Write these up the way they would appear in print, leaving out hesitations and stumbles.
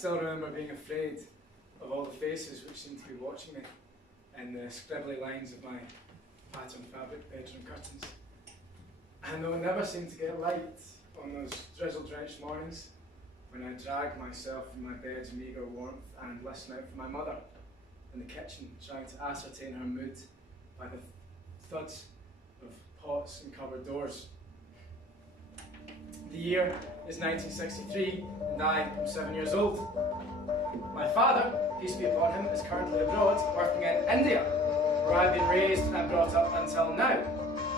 still remember being afraid of all the faces which seemed to be watching me in the scribbly lines of my pattern fabric bedroom curtains. And though I never seemed to get light on those drizzle-drenched mornings when I dragged myself from my bed's meagre warmth and listened out for my mother in the kitchen, trying to ascertain her mood by the thuds of pots and cupboard doors. The year is 1963, and I am 7 years old. My father, peace be upon him, is currently abroad, working in India, where I've been raised and brought up until now.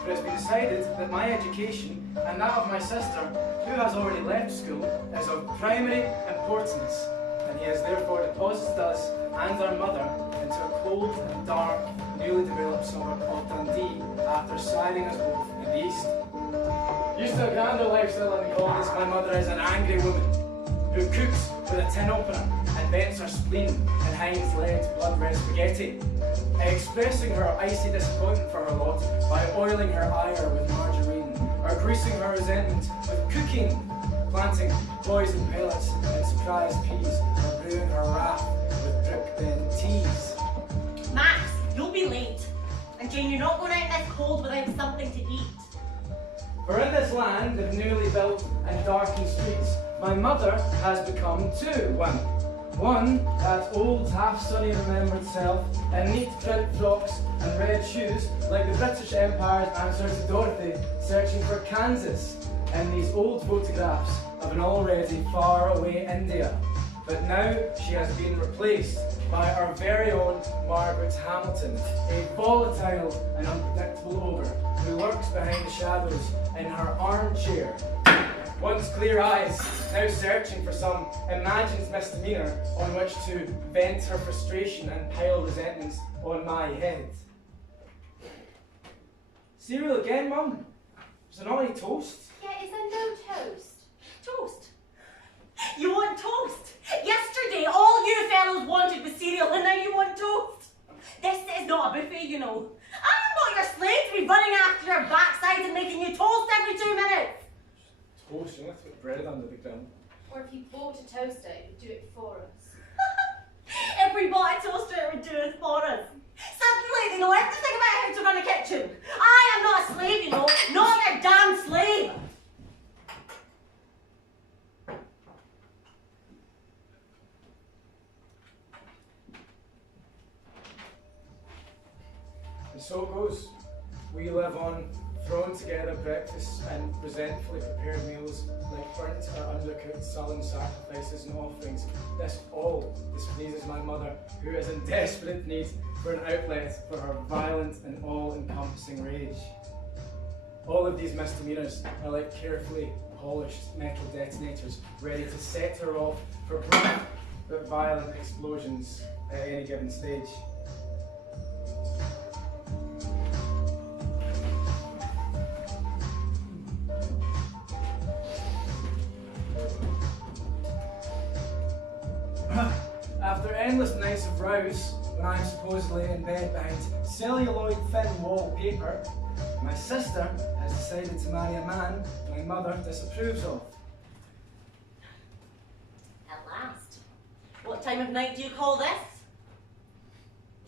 It has been decided that my education and that of my sister, who has already left school, is of primary importance, and he has therefore deposited us and our mother into a cold and dark, newly developed suburb called Dundee after siding us both in the east. Used to a grander lifestyle in the colonies, my mother is an angry woman who cooks with a tin opener and vents her spleen in hind-legged blood-red spaghetti, expressing her icy disappointment for her lot by oiling her ire with margarine, or greasing her resentment with cooking, planting poison pellets in surprise peas, or brewing her wrath with brick-bed teas. Max, you'll be late. And Jane, you're not going out in this cold without something to eat. For in this land of newly built and darkened streets, my mother has become two women. One, that old, half-sunny remembered self, in neat print frocks and red shoes, like the British Empire's answer to Dorothy, searching for Kansas, in these old photographs of an already far-away India. But now she has been replaced by our very own Margaret Hamilton, a volatile and unpredictable ogre who lurks behind the shadows in her armchair. Once clear eyes, now searching for some imagined misdemeanour on which to vent her frustration and pile resentments on my head. Cereal again, Mum? Is there not any toast? Yeah, is there no toast? Toast? You want toast? Yesterday, all you fellows wanted was cereal, and now you want toast? This is not a buffet, you know. I'm not your slave to be running after your backside and making you toast every 2 minutes. Toast? You only have to put bread under the grill. Or if you bought a toaster, it would do it for us. If we bought a toaster, it would do it for us. Suddenly, they know everything about how to run a kitchen. I am not a slave, you know. Not your damn slave. And so it goes. We live on thrown together breakfasts and resentfully prepared meals like burnt or undercooked sullen sacrifices and offerings. This all displeases my mother, who is in desperate need for an outlet for her violent and all-encompassing rage. All of these misdemeanours are like carefully polished metal detonators ready to set her off for brief but violent explosions at any given stage. After endless nights of rows, when I'm supposedly in bed behind celluloid thin wallpaper, my sister has decided to marry a man my mother disapproves of. At last. What time of night do you call this?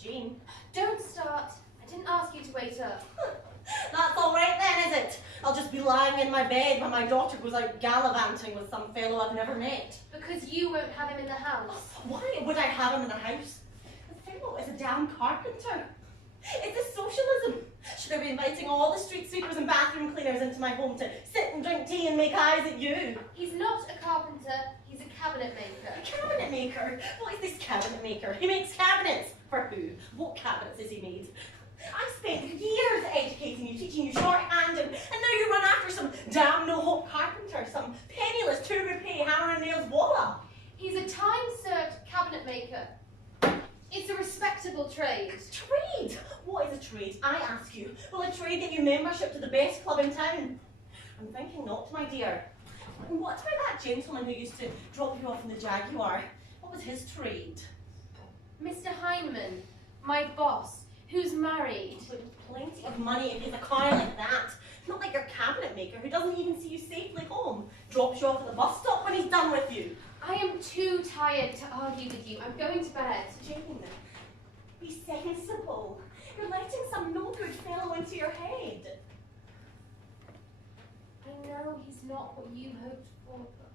Jean? Don't start. I didn't ask you to wait up. That's all right then, is it? I'll just be lying in my bed when my daughter goes out gallivanting with some fellow I've never met. Because you won't have him in the house. Why would I have him in the house? The fellow is a damn carpenter. Is this socialism? Should I be inviting all the street sweepers and bathroom cleaners into my home to sit and drink tea and make eyes at you? He's not a carpenter, he's a cabinet maker. A cabinet maker? What is this cabinet maker? He makes cabinets. For who? What cabinets has he made? I spent years educating you, teaching you shorthand, and now you run after some damn no-hope carpenter, some penniless two-rupee hammer and nails walla. He's a time-served cabinet maker. It's a respectable trade. Trade? What is a trade? I ask you. Will a trade get you membership to the best club in town? I'm thinking not, my dear. And what about that gentleman who used to drop you off in the Jaguar? What was his trade? Mr. Heineman, my boss, who's married. With plenty of money if he's a car like that. Not like your cabinet maker who doesn't even see you safely home. Drops you off at the bus stop when he's done with you. I am too tired to argue with you. I'm going to bed. Jane, be sensible. You're letting some no good fellow into your head. I know he's not what you hoped for, but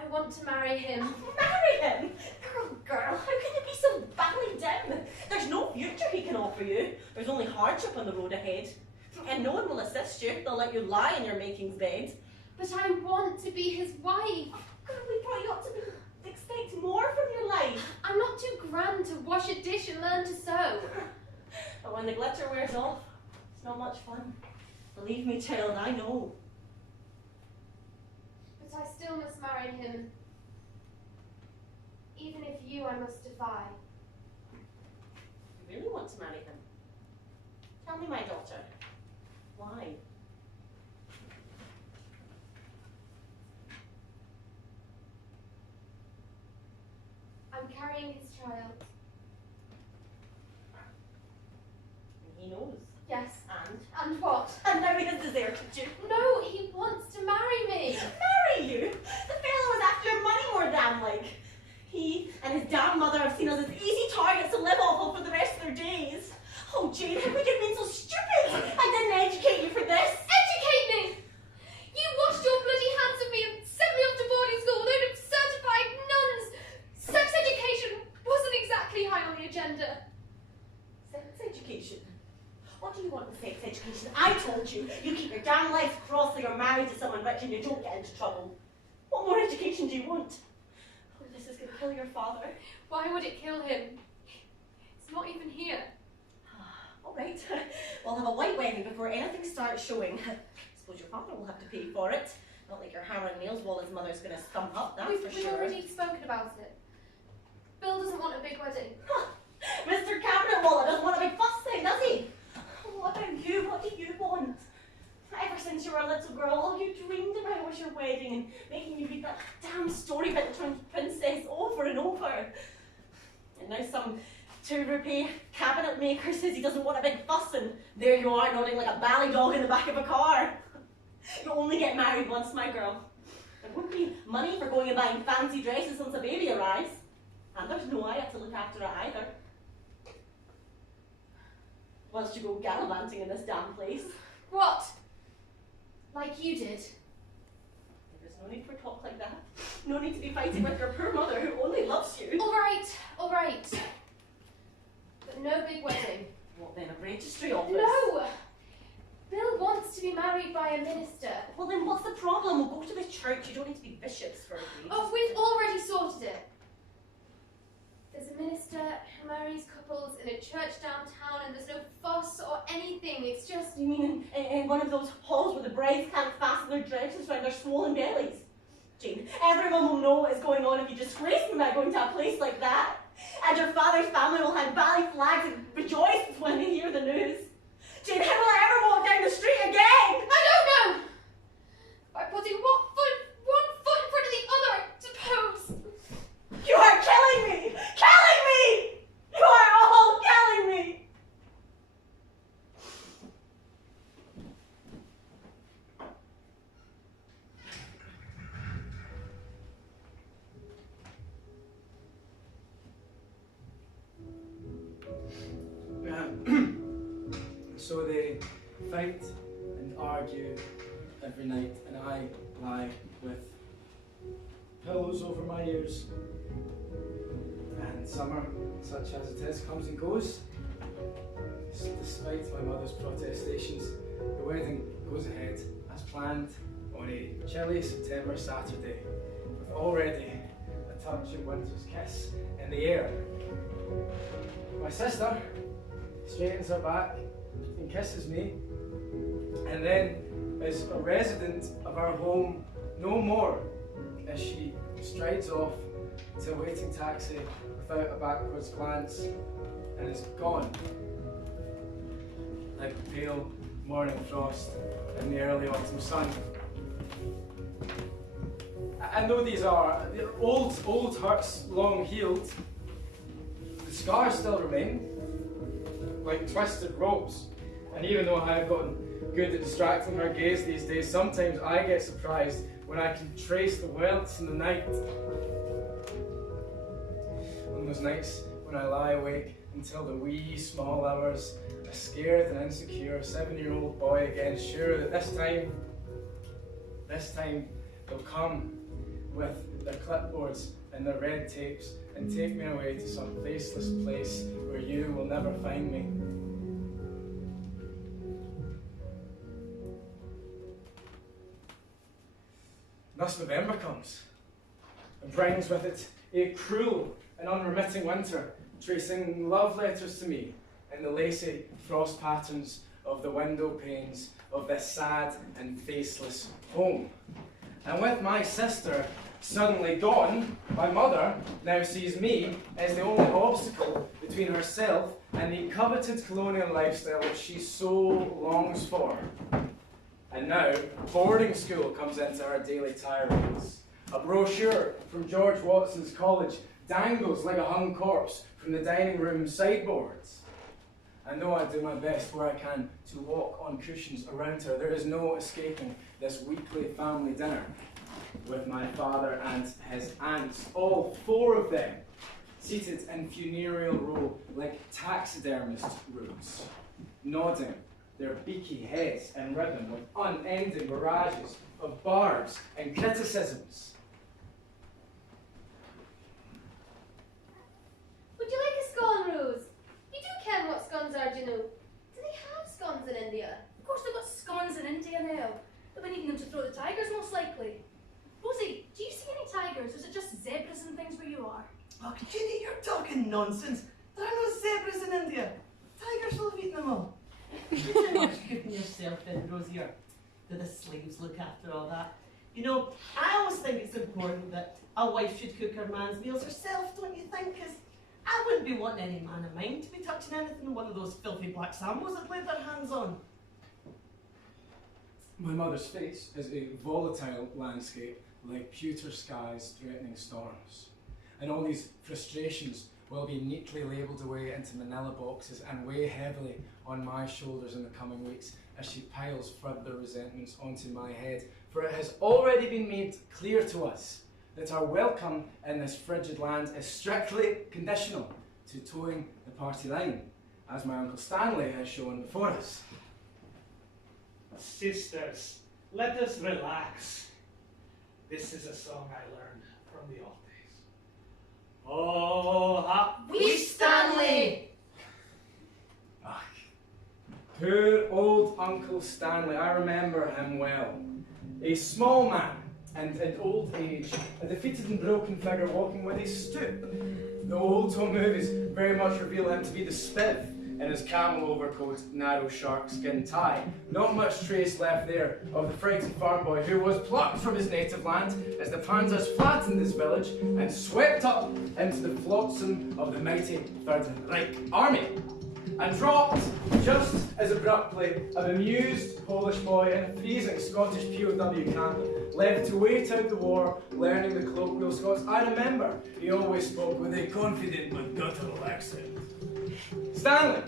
I want to marry him. Marry him? Girl, how can you be so badly dim? There's no future he can offer you. There's only hardship on the road ahead. And no one will assist you. They'll let you lie in your makings bed. But I want to be his wife. Girl, we brought you up to expect more from your life. I'm not too grand to wash a dish and learn to sew. But when the glitter wears off, it's not much fun. Believe me, child, I know. But I still must marry him. Even if you I must defy. You really want to marry him? Tell me, my daughter. Why? I'm carrying his child. And he knows. Yes. And what? And now he has deserted you. No, he wants to marry me. Marry you? The fellow is after your money more damn like. He and his damn mother have seen us as easy targets to live off of for the rest of their days. Oh, Jane, how could you have been so stupid? I didn't educate you for this. Educate me! You washed your bloody hands of me and sent me off to boarding school with a load of certified nuns. Sex education wasn't exactly high on the agenda. Sex education? What do you want with sex education? I told you, you keep your damn life crossed so you're married to someone rich and you don't get into trouble. What more education do you want? Oh, this is going to kill your father. Why would it kill him? It's not even here. All right, we'll have a white wedding before anything starts showing. I suppose your father will have to pay for it. Not like your hammer and nails while his mother's going to stump up, that's for We've sure. already spoken about it. Bill doesn't want a big wedding. Mr. Cabinet Wallet doesn't want a big fuss thing, does he? What about you? What do you want? Ever since you were a little girl, all you dreamed about was your wedding and making you read that damn story about the princess over and over. And now some 2-rupee cabinet maker says he doesn't want a big fuss, and there you are nodding like a bally dog in the back of a car. You only get married once, my girl. There won't be money for going and buying fancy dresses once a baby arrives. And there's no Aya to look after it either. Whilst you go gallivanting in this damn place. What? Like you did? There's no need for talk like that. No need to be fighting with your poor mother who only loves you. All right. But no big wedding. What then, a registry office? No! Bill wants to be married by a minister. Well then what's the problem? We'll go to the church. You don't need to be bishops for a date. Oh, we've already sorted it. There's a minister who marries couples in a church downtown and there's no fuss or anything. It's just... You mean in one of those halls where the brides can't fasten their dresses around their swollen bellies? Jane, everyone will know what is going on if you disgrace me by going to a place like that. And your father's family will hang bally flags and rejoice when they hear the news. Jane, how will I ever walk down the street again? I don't know! By putting one foot in front of the other, I suppose. You are killing me! Killing me! You are all killing me! So they fight and argue every night, and I lie with pillows over my ears. And summer, such as it is, comes and goes. Despite my mother's protestations, the wedding goes ahead as planned on a chilly September Saturday, with already a touch of winter's kiss in the air. My sister straightens her back and kisses me, and then is a resident of our home no more, as she strides off to a waiting taxi without a backwards glance, and is gone like a pale morning frost in the early autumn sun. I know these are old hurts, long healed. The scars still remain, like twisted ropes. And even though I have gotten good at distracting her gaze these days, sometimes I get surprised when I can trace the welts in the night. On those nights when I lie awake until the wee small hours, a scared and insecure 7-year-old boy again, sure that this time they'll come with their clipboards and their red tapes and take me away to some faceless place where you will never find me. Thus November comes and brings with it a cruel and unremitting winter, tracing love letters to me in the lacy frost patterns of the window panes of this sad and faceless home. And with my sister suddenly gone, my mother now sees me as the only obstacle between herself and the coveted colonial lifestyle which she so longs for. And now, boarding school comes into her daily tirades. A brochure from George Watson's college dangles like a hung corpse from the dining room sideboards. And though I do my best where I can to walk on cushions around her, there is no escaping this weekly family dinner with my father and his aunts, all 4 of them, seated in funereal row like taxidermist rows, nodding their beaky heads in rhythm with unending barrages of barbs and criticisms. Would you like a scone, Rose? You do ken what scones are, do you know? Do they have scones in India? Of course they've got scones in India now. They've been eating them to throw the tigers, most likely. Rosie, do you see any tigers, or is it just zebras and things where you are? Oh, Judy, you're talking nonsense. There are no zebras in India. Tigers will have eaten them all. You're too much cooking yourself in, Rosie, or do the slaves look after all that? You know, I always think it's important that a wife should cook her man's meals herself, don't you think? Because I wouldn't be wanting any man of mine to be touching anything one of those filthy black sambos that laid their hands on. My mother's face is a volatile landscape like pewter skies threatening storms. And all these frustrations will be neatly labelled away into manila boxes and weigh heavily on my shoulders in the coming weeks as she piles further resentments onto my head. For it has already been made clear to us that our welcome in this frigid land is strictly conditional to towing the party line, as my Uncle Stanley has shown before us. Sisters, let us relax. This is a song I learned from the old days. Oh, We Stanley! Ah, poor old Uncle Stanley, I remember him well. A small man, and in old age, a defeated and broken figure walking with a stoop. The old home movies very much reveal him to be the spiv in his camel overcoat, narrow shark skin tie. Not much trace left there of the frightened farm boy who was plucked from his native land as the panzers flattened his village and swept up into the flotsam of the mighty Third Reich Army. And dropped just as abruptly a bemused Polish boy in a freezing Scottish POW camp, left to wait out the war, learning the colloquial Scots. I remember he always spoke with a confident but guttural accent. Stanley,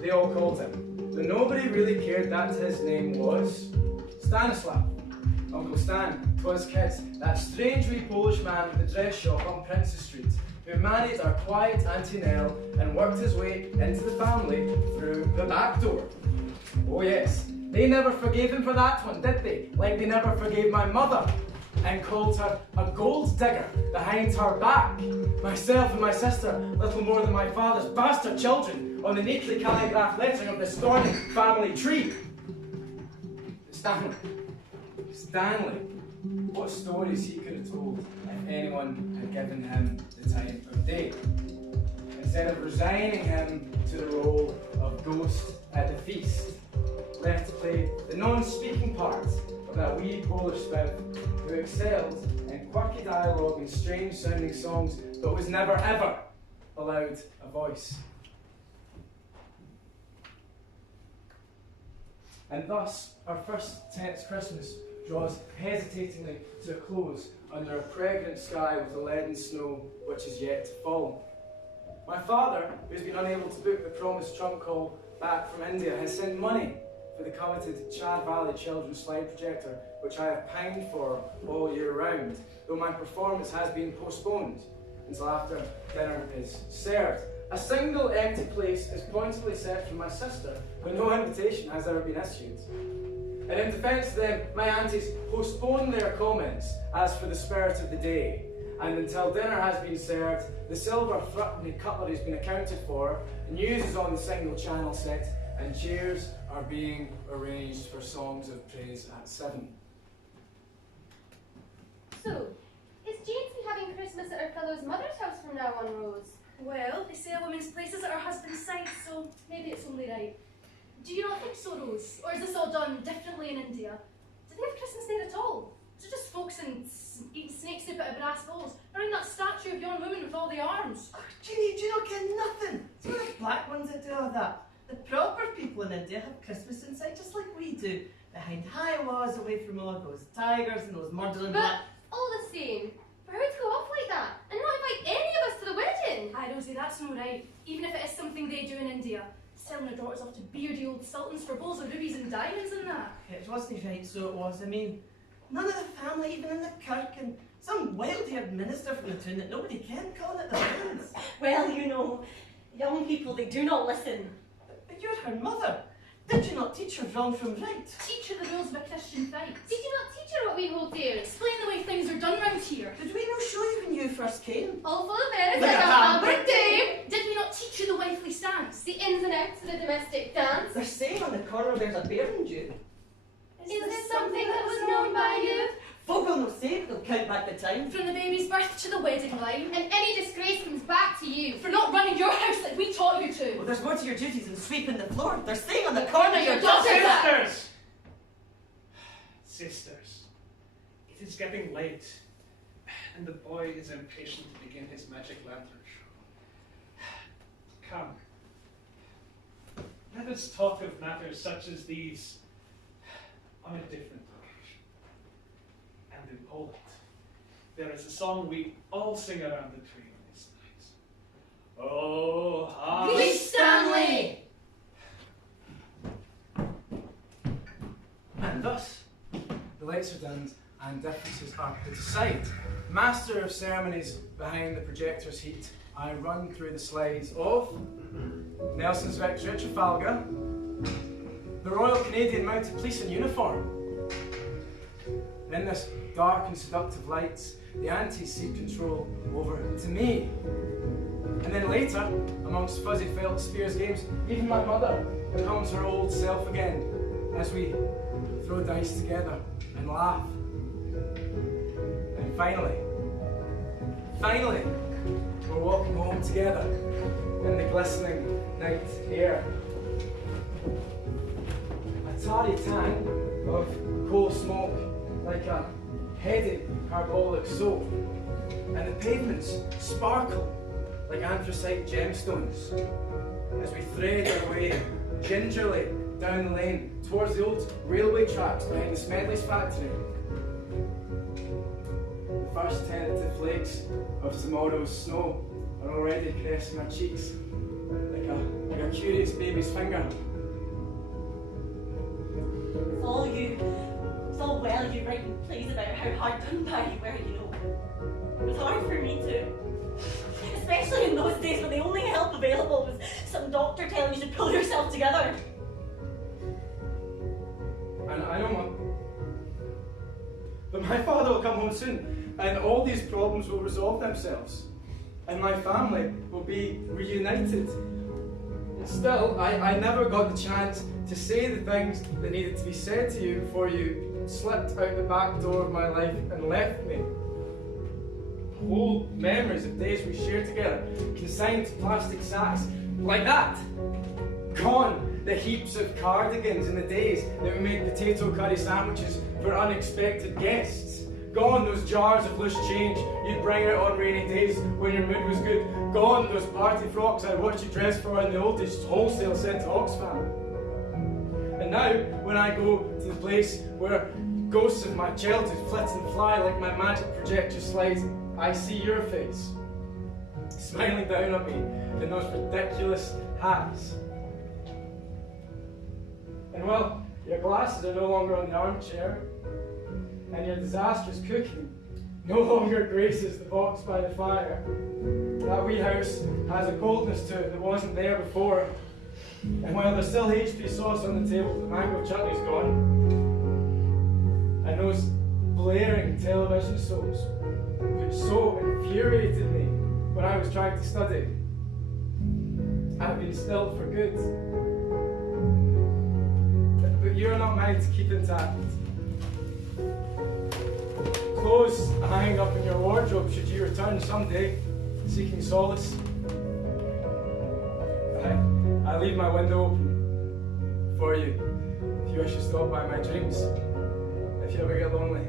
they all called him, though nobody really cared that his name was Stanislav. Uncle Stan, 'twas kids, that strange wee Polish man with the dress shop on Princess Street, who married our quiet Auntie Nell and worked his way into the family through the back door. Oh yes, they never forgave him for that one, did they? Like they never forgave my mother and called her a gold digger behind her back. Myself and my sister, little more than my father's bastard children, on the neatly calligraphed lettering of the storming family tree. Stanley, what stories he could have told if anyone had given him the time of day. Instead of resigning him to the role of ghost at the feast, left to play the non-speaking part of that wee Polish spiv who excelled in quirky dialogue and strange-sounding songs, but was never ever allowed a voice. And thus, our first tense Christmas draws hesitatingly to a close under a pregnant sky with the leaden snow which is yet to fall. My father, who has been unable to book the promised trunk call back from India, has sent money for the coveted Chad Valley Children's Slide Projector which I have pined for all year round, though my performance has been postponed until after dinner is served. A single empty place is pointedly set for my sister, but no invitation has ever been issued. And in defence of them, my aunties postpone their comments as for the spirit of the day, and until dinner has been served, the silver threepenny cutlery has been accounted for, news is on the single channel set, and chairs are being arranged for songs of praise at 7. So, is Jane's having Christmas at her fellow's mother's house from now on, Rose? Well, they say a woman's place is at her husband's side, so maybe it's only right. Do you not think so, Rose? Or is this all done differently in India? Do they have Christmas there at all? Is it just folks eating snake soup out of brass bowls, around that statue of yon woman with all the arms? Oh, Ginny, do you not get nothing? It's one of the black ones that do all that. The proper people in India have Christmas inside just like we do, behind high walls away from all those tigers and those murdering black... All the same, for her to go off like that and not invite any of us to the wedding. Aye, Rosie, that's no right. Even if it is something they do in India. Selling their daughters off to beardy old sultans for bowls of rubies and diamonds and that. It wasn't right, so it was. I mean, none of the family, even in the kirk, and some wild-haired minister from the town that nobody can calling it the hands. Well, you know, young people, they do not listen. But you're her mother. Did you not teach her wrong from right? Teach her the rules of a Christian fight. Did you not teach her what we hold dear? Explain the way things are done round here. Did we not show you when you first came? All full of airs Like like a a pampered dame. Did we not teach you the wifely stance? The ins and outs of the domestic dance. They're saying on the corner there's a bear in June. Is this something that was known by you? Folk will not say it, they'll count back the time. From the baby's birth to the wedding line. And any disgrace comes back to you. For not running your house like we taught you to. Well, there's more to your duties than sweeping the floor. They're saying on the corner your daughter- Sisters! Sisters, it is getting late, and the boy is impatient to begin his magic lantern show. Come, let us talk of matters such as these on a different occasion. And in Poland, there is a song we all sing around the tree on this night. Oh, how Grease Stanley! And thus, the lights are dimmed and differences are put aside. Master of ceremonies behind the projector's heat, I run through the slides of Nelson's victory at Trafalgar, the Royal Canadian Mounted Police in uniform. And in this dark and seductive lights, the aunties cede control over to me. And then later, amongst fuzzy felt spears games, even my mother becomes her old self again as we throw dice together and laugh. And finally, we're walking home together in the glistening night air. A tarry tang of coal smoke like a heady carbolic soap, and the pavements sparkle like anthracite gemstones as we thread our way gingerly down the lane towards the old railway tracks behind the Smedley's factory. The first tentative flakes of tomorrow's snow are already caressing our cheeks like a curious baby's finger. It's all well you writing plays about how hard done by you were, you know. It was hard for me too. Especially in those days when the only help available was some doctor telling you to pull yourself together. And I know, Mum. But my father will come home soon, and all these problems will resolve themselves, and my family will be reunited. And still, I never got the chance to say the things that needed to be said to you before you slipped out the back door of my life and left me. Whole memories of days we shared together, consigned to plastic sacks, like that. Gone the heaps of cardigans and the days that we made potato curry sandwiches for unexpected guests. Gone those jars of loose change you'd bring out on rainy days when your mood was good. Gone those party frocks I watched you dress for in the oldest wholesale sent to Oxfam. And now, when I go to the place where ghosts of my childhood flit and fly like my magic projector slides, I see your face, smiling down on me in those ridiculous hats. And well, your glasses are no longer on the armchair. and your disastrous cooking no longer graces the box by the fire. That wee house has a coldness to it that wasn't there before. And while there's still HP sauce on the table, the mango chutney's gone. And those blaring television shows, which so infuriated me when I was trying to study, have been stilled for good. But you're not mine to keep intact. Clothes are hanging up in your wardrobe should you return someday, seeking solace. I leave my window open for you if you wish to stop by my dreams, if you ever get lonely.